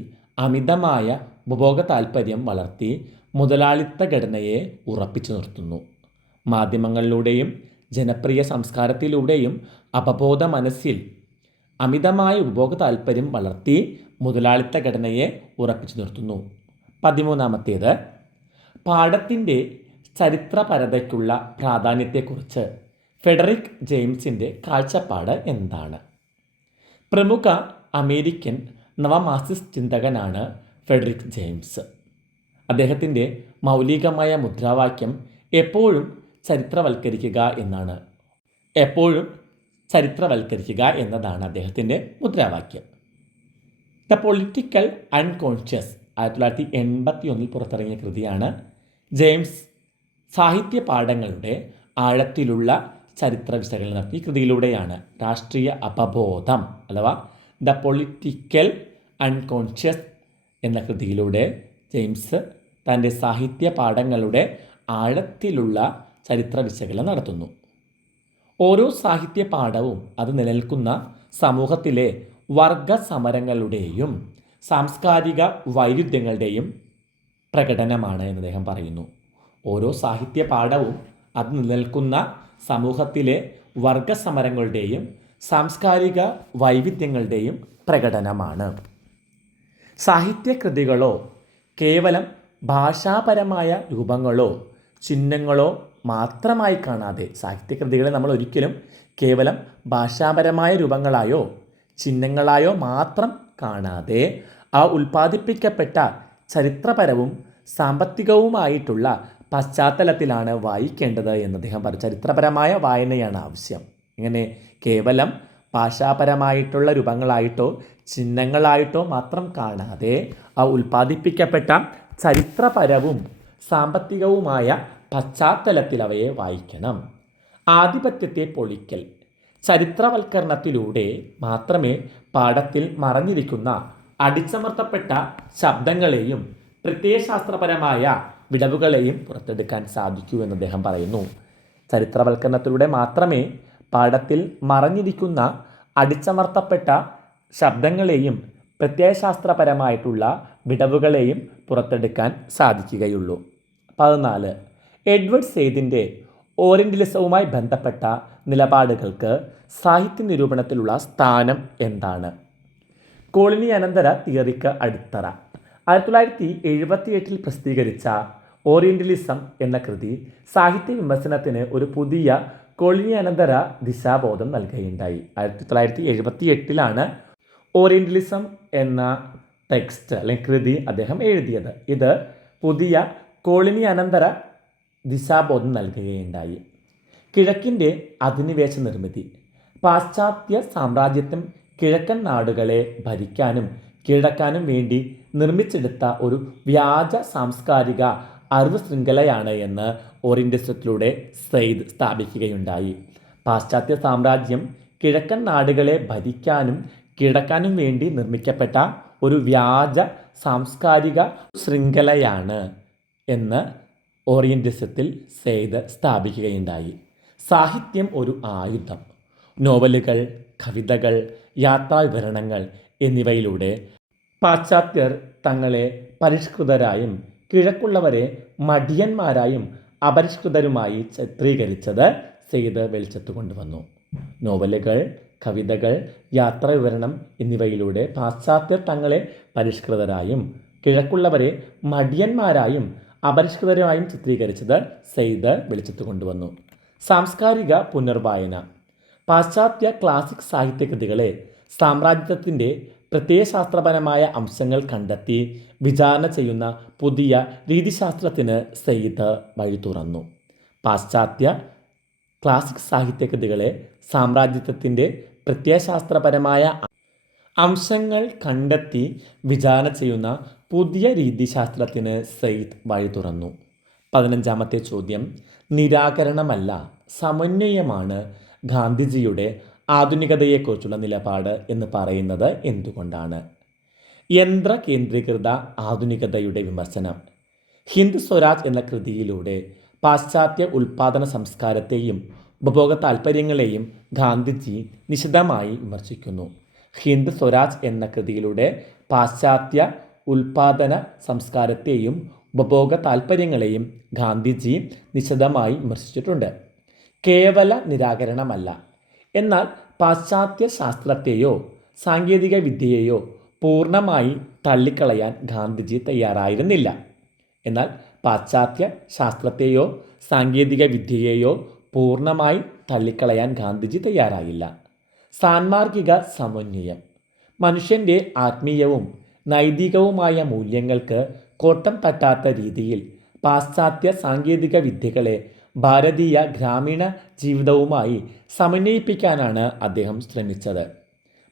അമിതമായ ഉപഭോഗ താൽപ്പര്യം വളർത്തി മുതലാളിത്ത ഘടനയെ ഉറപ്പിച്ചു നിർത്തുന്നു. മാധ്യമങ്ങളിലൂടെയും ജനപ്രിയ സംസ്കാരത്തിലൂടെയും അപബോധ മനസ്സിൽ അമിതമായ ഉപഭോഗ താൽപ്പര്യം വളർത്തി മുതലാളിത്ത ഘടനയെ ഉറപ്പിച്ചു നിർത്തുന്നു. 13ാമത്തേത് പാഠത്തിൻ്റെ ചരിത്രപരതയ്ക്കുള്ള പ്രാധാന്യത്തെക്കുറിച്ച് ഫെഡറിക് ജെയിംസിൻ്റെ കാഴ്ചപ്പാട് എന്താണ്? പ്രമുഖ അമേരിക്കൻ നവമാർക്സിസ്റ്റ് ചിന്തകനാണ് ഫെഡറിക് ജെയിംസ്. അദ്ദേഹത്തിൻ്റെ മൗലികമായ മുദ്രാവാക്യം എപ്പോഴും ചരിത്രവൽക്കരിക്കുക എന്നാണ്. എപ്പോഴും ചരിത്രവൽക്കരിക്കുക എന്നതാണ് അദ്ദേഹത്തിൻ്റെ മുദ്രാവാക്യം. ദ പൊളിറ്റിക്കൽ അൺകോൺഷ്യസ് 1981 പുറത്തിറങ്ങിയ കൃതിയാണ്. ജെയിംസ് സാഹിത്യ പാഠങ്ങളുടെ ആഴത്തിലുള്ള ചരിത്ര വിശകലനം നടത്തി. ഈ കൃതിയിലൂടെയാണ് രാഷ്ട്രീയ അപബോധം അഥവാ ദ പൊളിറ്റിക്കൽ അൺകോൺഷ്യസ് എന്ന കൃതിയിലൂടെ ജെയിംസ് തൻ്റെ സാഹിത്യ പാഠങ്ങളുടെ ആഴത്തിലുള്ള ചരിത്ര വിശകലനം നടത്തുന്നു. ഓരോ സാഹിത്യ പാഠവും അത് നിലനിൽക്കുന്ന സമൂഹത്തിലെ വർഗ സമരങ്ങളുടെയും സാംസ്കാരിക വൈരുദ്ധ്യങ്ങളുടെയും പ്രകടനമാണ് എന്ന് അദ്ദേഹം പറയുന്നു. ഓരോ സാഹിത്യ പാഠവും അത് നിലനിൽക്കുന്ന സമൂഹത്തിലെ വർഗ സമരങ്ങളുടെയും സാംസ്കാരിക വൈവിധ്യങ്ങളുടെയും പ്രകടനമാണ്. സാഹിത്യകൃതികളോ കേവലം ഭാഷാപരമായ രൂപങ്ങളോ ചിഹ്നങ്ങളോ മാത്രമായി കാണാതെ, സാഹിത്യകൃതികളെ നമ്മൾ ഒരിക്കലും കേവലം ഭാഷാപരമായ രൂപങ്ങളായോ ചിഹ്നങ്ങളായോ മാത്രം കാണാതെ ഉൽപ്പാദിപ്പിക്കപ്പെട്ട ചരിത്രപരവും സാമ്പത്തികവുമായിട്ടുള്ള പശ്ചാത്തലത്തിലാണ് വായിക്കേണ്ടത് എന്ന് അദ്ദേഹം പറഞ്ഞു. ചരിത്രപരമായ വായനയാണ് ആവശ്യം. ഇങ്ങനെ കേവലം ഭാഷാപരമായിട്ടുള്ള രൂപങ്ങളായിട്ടോ ചിഹ്നങ്ങളായിട്ടോ മാത്രം കാണാതെ ഉൽപ്പാദിപ്പിക്കപ്പെട്ട ചരിത്രപരവും സാമ്പത്തികവുമായ പശ്ചാത്തലത്തിൽ അവയെ വായിക്കണം. ആധിപത്യത്തെ പൊളിക്കൽ. ചരിത്രവൽക്കരണത്തിലൂടെ മാത്രമേ പാഠത്തിൽ മറഞ്ഞിരിക്കുന്ന അടിച്ചമർത്തപ്പെട്ട ശബ്ദങ്ങളെയും പ്രത്യയശാസ്ത്രപരമായ വിടവുകളെയും പുറത്തെടുക്കാൻ സാധിക്കൂ എന്ന് അദ്ദേഹം പറയുന്നു. ചരിത്രവൽക്കരണത്തിലൂടെ മാത്രമേ പാഠത്തിൽ മറഞ്ഞിരിക്കുന്ന അടിച്ചമർത്തപ്പെട്ട ശബ്ദങ്ങളെയും പ്രത്യയശാസ്ത്രപരമായിട്ടുള്ള വിടവുകളെയും പുറത്തെടുക്കാൻ സാധിക്കുകയുള്ളൂ. 14. എഡ്വേർഡ് സെയ്ദിൻ്റെ ഓറിയൻ്റലിസവുമായി ബന്ധപ്പെട്ട നിലപാടുകൾക്ക് സാഹിത്യ നിരൂപണത്തിലുള്ള സ്ഥാനം എന്താണ്? കോളനി അനന്തര തിയറിക്ക് അടിത്തറ. 1978 പ്രസിദ്ധീകരിച്ച ഓറിയൻ്റലിസം എന്ന കൃതി സാഹിത്യ വിമർശനത്തിന് ഒരു പുതിയ കോളനി അനന്തര ദിശാബോധം നൽകുകയുണ്ടായി. 1978 ഓറിയൻ്റലിസം എന്ന ടെക്സ്റ്റ് അല്ലെങ്കിൽ കൃതി അദ്ദേഹം എഴുതിയത്. ഇത് പുതിയ കോളനി അനന്തര ദിശാബോധം നൽകുകയുണ്ടായി. കിഴക്കിൻ്റെ അധിനിവേശ നിർമ്മിതി. പാശ്ചാത്യ സാമ്രാജ്യത്വം കിഴക്കൻ നാടുകളെ ഭരിക്കാനും കീഴടക്കാനും വേണ്ടി നിർമ്മിച്ചെടുത്ത ഒരു വ്യാജ സാംസ്കാരിക അറിവ് ശൃംഖലയാണ് എന്ന് ഓറിയൻ്റലിസത്തിലൂടെ സെയ്ദ് സ്ഥാപിക്കുകയുണ്ടായി. പാശ്ചാത്യ സാമ്രാജ്യം കിഴക്കൻ നാടുകളെ ഭരിക്കാനും കീഴടക്കാനും വേണ്ടി നിർമ്മിക്കപ്പെട്ട ഒരു വ്യാജ സാംസ്കാരിക ശൃംഖലയാണ് എന്ന് ഓറിയൻ്റലിസത്തിൽ സെയ്ദ് സ്ഥാപിക്കുകയുണ്ടായി. സാഹിത്യം ഒരു ആയുധം. നോവലുകൾ, കവിതകൾ, യാത്രാവിവരണങ്ങൾ എന്നിവയിലൂടെ പാശ്ചാത്യർ തങ്ങളെ പരിഷ്കൃതരായും കിഴക്കുള്ളവരെ മടിയന്മാരായും അപരിഷ്കൃതരുമായി ചിത്രീകരിച്ചത് സെയ്ദ് വെളിച്ചത്ത് കൊണ്ടുവന്നു. നോവലുകൾ, കവിതകൾ, യാത്രാവിവരണം എന്നിവയിലൂടെ പാശ്ചാത്യർ തങ്ങളെ പരിഷ്കൃതരായും കിഴക്കുള്ളവരെ മടിയന്മാരായും അപരിഷ്കൃതരുമായും ചിത്രീകരിച്ചത് സെയ്ദ് വെളിച്ചത്ത് കൊണ്ടുവന്നു. സാംസ്കാരിക പുനർവായന. പാശ്ചാത്യ ക്ലാസിക് സാഹിത്യകൃതികളെ സാമ്രാജ്യത്വത്തിൻ്റെ പ്രത്യയശാസ്ത്രപരമായ അംശങ്ങൾ കണ്ടെത്തി വിചാരണ ചെയ്യുന്ന പുതിയ രീതിശാസ്ത്രത്തിന് സെയ്ദ് വഴി തുറന്നു. പാശ്ചാത്യ ക്ലാസിക് സാഹിത്യകൃതികളെ സാമ്രാജ്യത്വത്തിൻ്റെ പ്രത്യയശാസ്ത്രപരമായ അംശങ്ങൾ കണ്ടെത്തി വിചാരണ ചെയ്യുന്ന പുതിയ രീതിശാസ്ത്രത്തിന് സെയ്ദ് വഴി തുറന്നു. 15-ാമത്തെ ചോദ്യം. നിരാകരണമല്ല സമന്വയമാണ് ഗാന്ധിജിയുടെ ആധുനികതയെക്കുറിച്ചുള്ള നിലപാട് എന്ന് പറയുന്നത് എന്തുകൊണ്ടാണ്? യന്ത്ര കേന്ദ്രീകൃത ആധുനികതയുടെ വിമർശനം. ഹിന്ദ് സ്വരാജ് എന്ന കൃതിയിലൂടെ പാശ്ചാത്യ ഉൽപാദന സംസ്കാരത്തെയും ഉപഭോഗ താൽപ്പര്യങ്ങളെയും ഗാന്ധിജി നിശിതമായി വിമർശിക്കുന്നു. ഹിന്ദ് സ്വരാജ് എന്ന കൃതിയിലൂടെ പാശ്ചാത്യ ഉൽപാദന സംസ്കാരത്തെയും ഉപഭോഗ താൽപ്പര്യങ്ങളെയും ഗാന്ധിജി നിശിതമായി വിമർശിച്ചിട്ടുണ്ട്. കേവല നിരാകരണമല്ല, എന്നാൽ പാശ്ചാത്യ ശാസ്ത്രത്തെയോ സാങ്കേതിക വിദ്യയെയോ പൂർണ്ണമായി തള്ളിക്കളയാൻ ഗാന്ധിജി തയ്യാറായിരുന്നില്ല. എന്നാൽ പാശ്ചാത്യ ശാസ്ത്രത്തെയോ സാങ്കേതിക വിദ്യയെയോ പൂർണ്ണമായി തള്ളിക്കളയാൻ ഗാന്ധിജി തയ്യാറായില്ല. സാൻമാർഗിക സമന്വയം. മനുഷ്യൻ്റെ ആത്മീയവും നൈതികവുമായ മൂല്യങ്ങൾക്ക് കോട്ടം തട്ടാത്ത രീതിയിൽ പാശ്ചാത്യ സാങ്കേതിക വിദ്യകളെ ഭാരതീയ ഗ്രാമീണ ജീവിതവുമായി സമന്വയിപ്പിക്കാനാണ് അദ്ദേഹം ശ്രമിച്ചത്.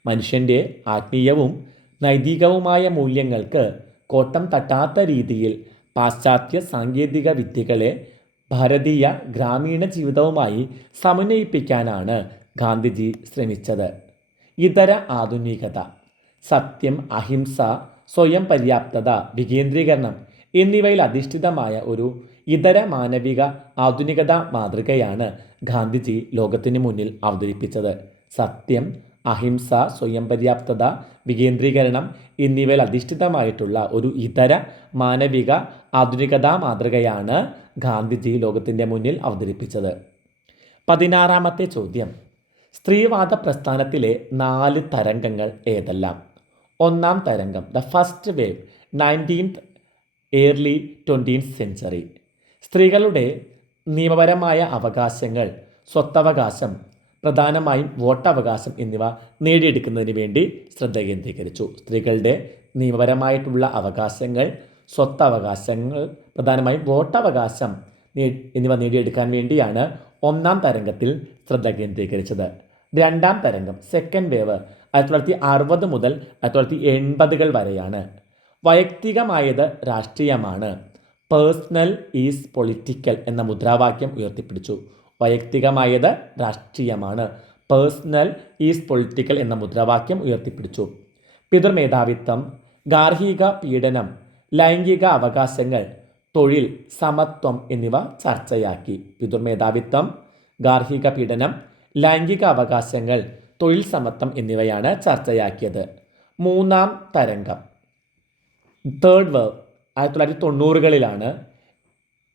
മനുഷ്യൻ്റെ ആത്മീയവും നൈതികവുമായ മൂല്യങ്ങൾക്ക് കോട്ടം തട്ടാത്ത രീതിയിൽ പാശ്ചാത്യ സാങ്കേതിക വിദ്യകളെ ഭാരതീയ ഗ്രാമീണ ജീവിതവുമായി സമന്വയിപ്പിക്കാനാണ് ഗാന്ധിജി ശ്രമിച്ചത്. ഇതര ആധുനികത. സത്യം, അഹിംസ, സ്വയം പര്യാപ്തത, വികേന്ദ്രീകരണം എന്നിവയിൽ അധിഷ്ഠിതമായ ഒരു ഇതര മാനവിക ആധുനികത മാതൃകയാണ് ഗാന്ധിജി ലോകത്തിന് മുന്നിൽ അവതരിപ്പിച്ചത്. സത്യം, അഹിംസ, സ്വയം പര്യാപ്തത, വികേന്ദ്രീകരണം എന്നിവയിൽ അധിഷ്ഠിതമായിട്ടുള്ള ഒരു ഇതര മാനവിക ആധുനികതാ മാതൃകയാണ് ഗാന്ധിജി ലോകത്തിൻ്റെ മുന്നിൽ അവതരിപ്പിച്ചത്. 16-ാമത്തെ ചോദ്യം. സ്ത്രീവാദ പ്രസ്ഥാനത്തിലെ 4 തരംഗങ്ങൾ ഏതെല്ലാം? 1-ാം തരംഗം, the first wave, 19th early 20th century. സ്ത്രീകളുടെ നിയമപരമായ അവകാശങ്ങൾ, സ്വത്തവകാശം, പ്രധാനമായും വോട്ടവകാശം എന്നിവ നേടിയെടുക്കുന്നതിന് വേണ്ടി ശ്രദ്ധ കേന്ദ്രീകരിച്ചു. സ്ത്രീകളുടെ നിയമപരമായിട്ടുള്ള അവകാശങ്ങൾ, സ്വത്തവകാശങ്ങൾ, പ്രധാനമായും വോട്ടവകാശം എന്നിവ നേടിയെടുക്കാൻ വേണ്ടിയാണ് 1-ാം തരംഗത്തിൽ ശ്രദ്ധ കേന്ദ്രീകരിച്ചത്. 2-ാം തരംഗം, സെക്കൻഡ് വേവ്, 1960 മുതൽ 1980 വരെയാണ്. വൈയക്തികമായത് രാഷ്ട്രീയമാണ്, പേഴ്സണൽ ഈസ് പൊളിറ്റിക്കൽ എന്ന മുദ്രാവാക്യം ഉയർത്തിപ്പിടിച്ചു. വൈയക്തികമായത് രാഷ്ട്രീയമാണ്, പേഴ്സണൽ ഈസ് പൊളിറ്റിക്കൽ എന്ന മുദ്രാവാക്യം ഉയർത്തിപ്പിടിച്ചു. പിതൃമേധാവിത്വം, ഗാർഹിക പീഡനം, ലൈംഗിക അവകാശങ്ങൾ, തൊഴിൽ സമത്വം എന്നിവ ചർച്ചയാക്കി. പിതൃമേധാവിത്വം, ഗാർഹിക പീഡനം, ലൈംഗിക അവകാശങ്ങൾ, തൊഴിൽ സമത്വം എന്നിവയാണ് ചർച്ചയാക്കിയത്. മൂന്നാം തരംഗം തേർഡ് വേവ് 1990കളിലാണ്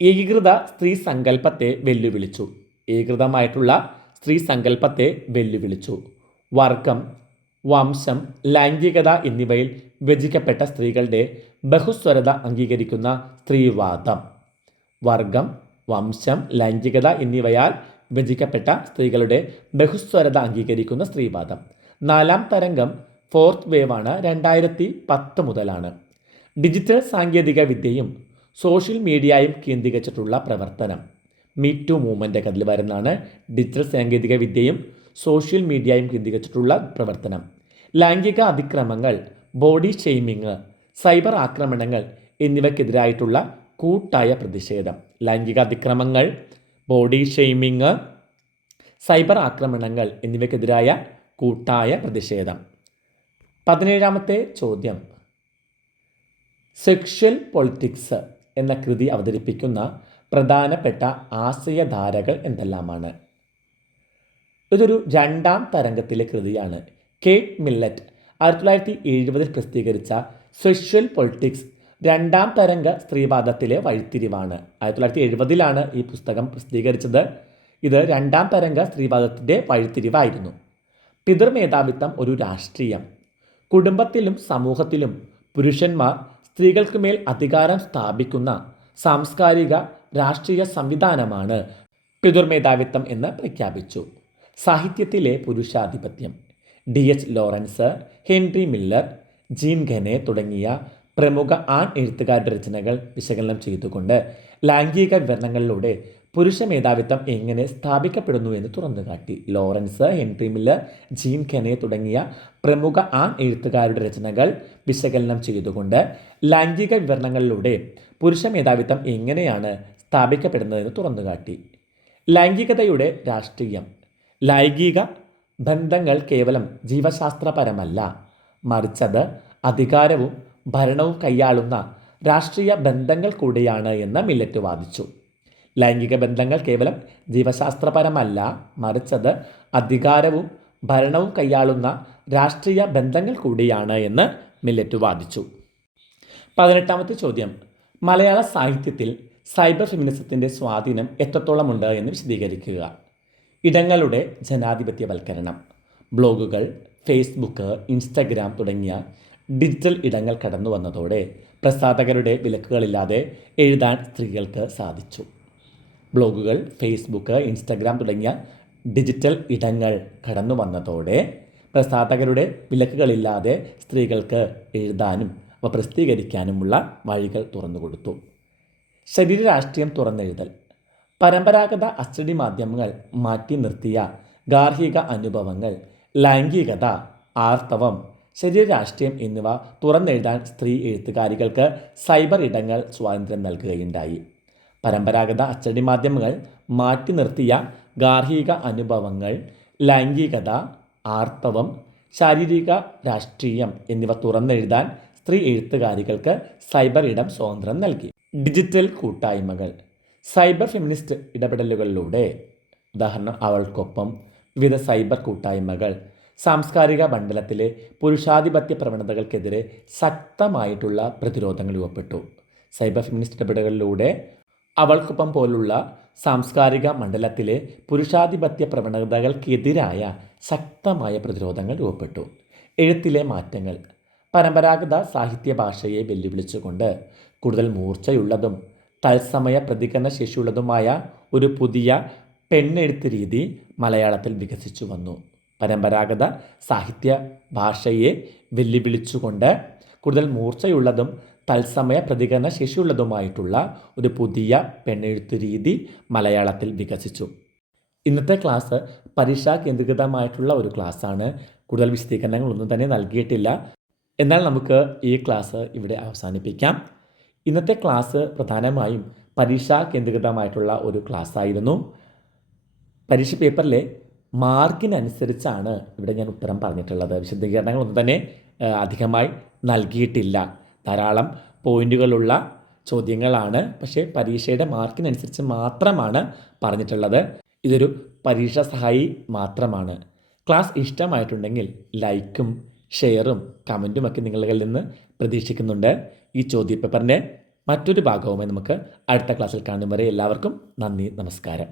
ഏകീകൃത സ്ത്രീ സങ്കല്പത്തെ വെല്ലുവിളിച്ചു. ഏകീകൃതമായിട്ടുള്ള സ്ത്രീ സങ്കല്പത്തെ വെല്ലുവിളിച്ചു. വർഗം, വംശം, ലൈംഗികത എന്നിവയിൽ വിഭജിക്കപ്പെട്ട സ്ത്രീകളുടെ ബഹുസ്വരത അംഗീകരിക്കുന്ന സ്ത്രീവാദം. വർഗം, വംശം, ലൈംഗികത എന്നിവയാൽ വിഭജിക്കപ്പെട്ട സ്ത്രീകളുടെ ബഹുസ്വരത അംഗീകരിക്കുന്ന സ്ത്രീവാദം. നാലാം തരംഗം ഫോർത്ത് വേവ് ആണ്. 2010 മുതലാണ്. ഡിജിറ്റൽ സാങ്കേതിക വിദ്യയും സോഷ്യൽ മീഡിയയും കേന്ദ്രീകരിച്ചിട്ടുള്ള പ്രവർത്തനം. മീറ്റു മൂവ്മെൻ്റ് ഒക്കെ അതിൽ വരുന്നതാണ്. ഡിജിറ്റൽ സാങ്കേതിക വിദ്യയും സോഷ്യൽ മീഡിയയും കേന്ദ്രീകരിച്ചിട്ടുള്ള പ്രവർത്തനം. ലൈംഗിക അതിക്രമങ്ങൾ, ബോഡി ഷെയ്മിങ്, സൈബർ ആക്രമണങ്ങൾ എന്നിവയ്ക്കെതിരായിട്ടുള്ള കൂട്ടായ പ്രതിഷേധം. ലൈംഗിക അതിക്രമങ്ങൾ, ബോഡി ഷെയ്മിങ്, സൈബർ ആക്രമണങ്ങൾ എന്നിവയ്ക്കെതിരായ കൂട്ടായ പ്രതിഷേധം. 17ാമത്തെ ചോദ്യം, സെക്ഷൽ പൊളിറ്റിക്സ് എന്ന കൃതി അവതരിപ്പിക്കുന്ന പ്രധാനപ്പെട്ട ആശയധാരകൾ എന്തെല്ലാമാണ്? ഇതൊരു രണ്ടാം തരംഗത്തിലെ കൃതിയാണ്. കേറ്റ് മില്ലറ്റ് 1970 പ്രസിദ്ധീകരിച്ച സെക്ഷൽ പൊളിറ്റിക്സ് രണ്ടാം തരംഗ സ്ത്രീവാദത്തിലെ വഴിത്തിരിവാണ്. 1970 ഈ പുസ്തകം പ്രസിദ്ധീകരിച്ചത്. ഇത് രണ്ടാം തരംഗ സ്ത്രീവാദത്തിൻ്റെ വഴിത്തിരിവായിരുന്നു. പിതൃമേധാവിത്വം ഒരു രാഷ്ട്രീയം. കുടുംബത്തിലും സമൂഹത്തിലും പുരുഷന്മാർ സ്ത്രീകൾക്ക് മേൽ അധികാരം സ്ഥാപിക്കുന്ന സാംസ്കാരിക രാഷ്ട്രീയ സംവിധാനമാണ് പിതൃമേധാവിത്വം എന്ന് പ്രഖ്യാപിച്ചു. സാഹിത്യത്തിലെ പുരുഷാധിപത്യം. DH Lawrence, Henry Miller, Jean ഘനെ തുടങ്ങിയ പ്രമുഖ ആൺ എഴുത്തുകാരുടെ രചനകൾ വിശകലനം ചെയ്തുകൊണ്ട് ലൈംഗിക വിവരണങ്ങളിലൂടെ പുരുഷ മേധാവിത്വം എങ്ങനെ സ്ഥാപിക്കപ്പെടുന്നു എന്ന് തുറന്നുകാട്ടി. ലോറൻസ്, ഹെൻറി മില്ലർ, ജീൻ ഘനെ തുടങ്ങിയ പ്രമുഖ ആൺ എഴുത്തുകാരുടെ രചനകൾ വിശകലനം ചെയ്തുകൊണ്ട് ലൈംഗിക വിവരണങ്ങളിലൂടെ പുരുഷ മേധാവിത്വം എങ്ങനെയാണ് സ്ഥാപിക്കപ്പെടുന്നതെന്ന് തുറന്നുകാട്ടി. ലൈംഗികതയുടെ രാഷ്ട്രീയം. ലൈംഗിക ബന്ധങ്ങൾ കേവലം ജീവശാസ്ത്രപരമല്ല, മറിച്ചത് അധികാരവും ഭരണവും കൈയാളുന്ന രാഷ്ട്രീയ ബന്ധങ്ങൾ കൂടിയാണ് എന്ന് മില്ലറ്റ് വാദിച്ചു. ലൈംഗിക ബന്ധങ്ങൾ കേവലം ജീവശാസ്ത്രപരമല്ല, മറിച്ചത് അധികാരവും ഭരണവും കൈയാളുന്ന രാഷ്ട്രീയ ബന്ധങ്ങൾ കൂടിയാണ് എന്ന് മില്ലറ്റ് വാദിച്ചു. 18ാമത്തെ ചോദ്യം, മലയാള സാഹിത്യത്തിൽ സൈബർ ഫെമിനിസത്തിൻ്റെ സ്വാധീനം എത്രത്തോളമുണ്ട് എന്ന് വിശദീകരിക്കുക. ഇടങ്ങളുടെ ജനാധിപത്യവൽക്കരണം. ബ്ലോഗുകൾ, ഫേസ്ബുക്ക്, ഇൻസ്റ്റഗ്രാം തുടങ്ങിയ ഡിജിറ്റൽ ഇടങ്ങൾ കടന്നു വന്നതോടെ പ്രസാധകരുടെ വിലക്കുകളില്ലാതെ എഴുതാൻ സ്ത്രീകൾക്ക് സാധിച്ചു. ബ്ലോഗുകൾ, ഫേസ്ബുക്ക്, ഇൻസ്റ്റഗ്രാം തുടങ്ങിയ ഡിജിറ്റൽ ഇടങ്ങൾ കടന്നു വന്നതോടെ പ്രസാധകരുടെ വിലക്കുകളില്ലാതെ സ്ത്രീകൾക്ക് എഴുതാനും അവ പ്രസിദ്ധീകരിക്കാനുമുള്ള വഴികൾ തുറന്നുകൊടുത്തു. ശരീര രാഷ്ട്രീയം തുറന്നെഴുതൽ. പരമ്പരാഗത അച്ചടി മാധ്യമങ്ങൾ മാറ്റി നിർത്തിയ ഗാർഹിക അനുഭവങ്ങൾ, ലൈംഗികത, ആർത്തവം, ശരീര രാഷ്ട്രീയം എന്നിവ തുറന്നെഴുതാൻ സ്ത്രീ എഴുത്തുകാരികൾക്ക് സൈബർ ഇടങ്ങൾ സ്വാതന്ത്ര്യം നൽകുകയുണ്ടായി. പരമ്പരാഗത അച്ചടി മാധ്യമങ്ങൾ മാറ്റി നിർത്തിയ ഗാർഹിക അനുഭവങ്ങൾ, ലൈംഗികത, ആർത്തവം, ശാരീരിക രാഷ്ട്രീയം എന്നിവ തുറന്നെഴുതാൻ സ്ത്രീ എഴുത്തുകാരികൾക്ക് സൈബർ ഇടം സ്വാതന്ത്ര്യം നൽകി. ഡിജിറ്റൽ കൂട്ടായ്മകൾ. സൈബർ ഫെമിനിസ്റ്റ് ഇടപെടലുകളിലൂടെ, ഉദാഹരണം അവൾക്കൊപ്പം, വിവിധ സൈബർ കൂട്ടായ്മകൾ സാംസ്കാരിക മണ്ഡലത്തിലെ പുരുഷാധിപത്യ പ്രവണതകൾക്കെതിരെ ശക്തമായിട്ടുള്ള പ്രതിരോധങ്ങൾ രൂപപ്പെട്ടു. സൈബർ ഫെമിനിസ്റ്റ് ഇടപെടലുകളിലൂടെ അവൾക്കൊപ്പം പോലുള്ള സാംസ്കാരിക മണ്ഡലത്തിലെ പുരുഷാധിപത്യ പ്രവണതകൾക്കെതിരായ ശക്തമായ പ്രതിരോധങ്ങൾ രൂപപ്പെട്ടു. എഴുത്തിലെ മാറ്റങ്ങൾ. പരമ്പരാഗത സാഹിത്യ ഭാഷയെ വെല്ലുവിളിച്ചുകൊണ്ട് കൂടുതൽ മൂർച്ചയുള്ളതും തത്സമയ പ്രതികരണ ശേഷിയുള്ളതുമായ ഒരു പുതിയ പെണ്ണെഴുത്ത് രീതി മലയാളത്തിൽ വികസിച്ചു വന്നു. പരമ്പരാഗത സാഹിത്യ ഭാഷയെ വെല്ലുവിളിച്ചുകൊണ്ട് കൂടുതൽ മൂർച്ചയുള്ളതും തത്സമയ പ്രതികരണ ശേഷിയുള്ളതുമായിട്ടുള്ള ഒരു പുതിയ പെണ്ണെഴുത്ത് രീതി മലയാളത്തിൽ വികസിച്ചു. ഇന്നത്തെ ക്ലാസ് പരീക്ഷാ കേന്ദ്രീകൃതമായിട്ടുള്ള ഒരു ക്ലാസ്സാണ്. കൂടുതൽ വിശദീകരണങ്ങളൊന്നും തന്നെ നൽകിയിട്ടില്ല. എന്നാൽ നമുക്ക് ഈ ക്ലാസ് ഇവിടെ അവസാനിപ്പിക്കാം. ഇന്നത്തെ ക്ലാസ് പ്രധാനമായും പരീക്ഷാ കേന്ദ്രീകൃതമായിട്ടുള്ള ഒരു ക്ലാസ്സായിരുന്നു. പരീക്ഷ പേപ്പറിലെ മാർക്കിനനുസരിച്ചാണ് ഇവിടെ ഞാൻ ഉത്തരം പറഞ്ഞിട്ടുള്ളത്. വിശദീകരണങ്ങളൊന്നും തന്നെ അധികമായി നൽകിയിട്ടില്ല. ധാരാളം പോയിന്റുകളുള്ള ചോദ്യങ്ങളാണ്, പക്ഷേ പരീക്ഷയുടെ മാർക്കിനനുസരിച്ച് മാത്രമാണ് പറഞ്ഞിട്ടുള്ളത്. ഇതൊരു പരീക്ഷാ സഹായി മാത്രമാണ്. ക്ലാസ് ഇഷ്ടമായിട്ടുണ്ടെങ്കിൽ ലൈക്കും ഷെയറും കമൻറ്റുമൊക്കെ നിങ്ങളിൽ നിന്ന് പ്രതീക്ഷിക്കുന്നുണ്ട്. ഈ ചോദ്യപേപ്പറിൻ്റെ മറ്റൊരു ഭാഗവുമായി നമുക്ക് അടുത്ത ക്ലാസ്സിൽ കാണും വരെ എല്ലാവർക്കും നന്ദി, നമസ്കാരം.